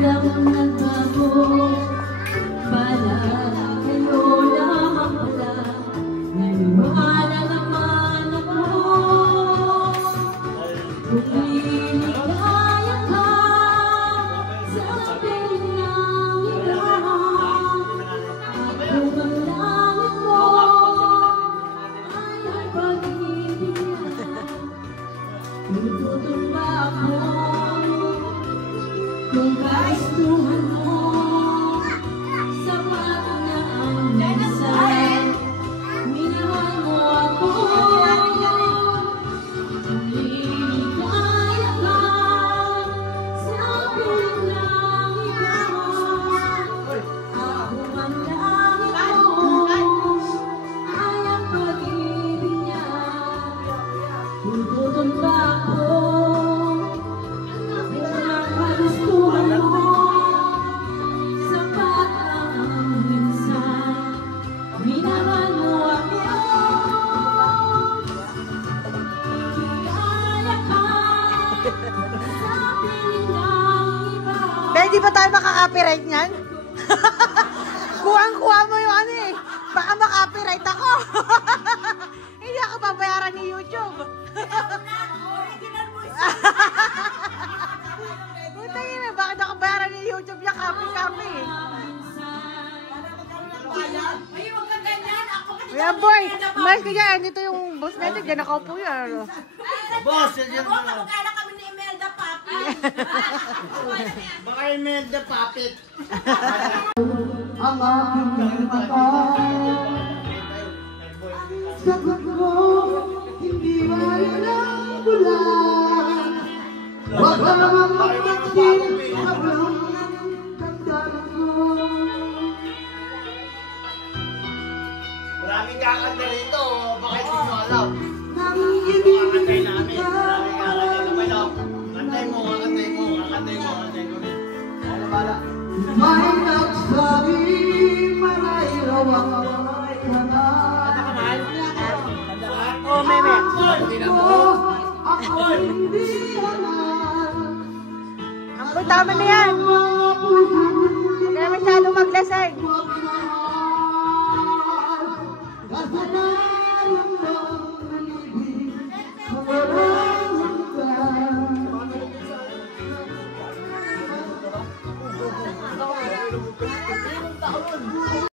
biglang nagbago. Pala kayo lamang pala, naniwala naman ako. Kung liligaya ka sa piling ng iba, ako bang langit mo ay ang pag-ibig niya. Tututong ba ako kung kagustuhan mo? Sapat na ang minsan minahal mo ako. Kung liligaya ka sa piling ng iba, ako ang langit mo ay ang pag-ibig niya. Tututong ba ako kung kagustuhan mo? Sapat ang minsan minahal mo ako. Ligaya ka sa piling ng iba. Dahil di ba tayo makaka-copyright niyan? Kuwang-kuha mo yung ano eh. Baka makaka-copyright ako. Hindi ako babayaran ni YouTube. Buta yun eh. Bakit ako bayaran ni YouTube niya? Copy-copy eh. Kuya boy, mas ka dyan. Dito yung boss natin. Diyan nakaupo yan. Boss, yan mo. Magkala kami ni Imelda Papi. Baka Imelda Papit. Ang aking mata, sagot mo, hindi walang bulan. Huwag ka naman magtaksin, habang tandaan ko. Maraming kakanta rito. Baka hindi nyo alam. Nang Kakantay ibig namin. ka, Maraming kakantay naman ako. Kantay mo, kakantay mo, kakantay mo, kakantay mo rin. Ano bala? may nagsabi, malay raw ang may hanap. Oh, meme. Ako hindi hanap. Ang tama na yan. Huwag na masyadong maglasay. Kasalanan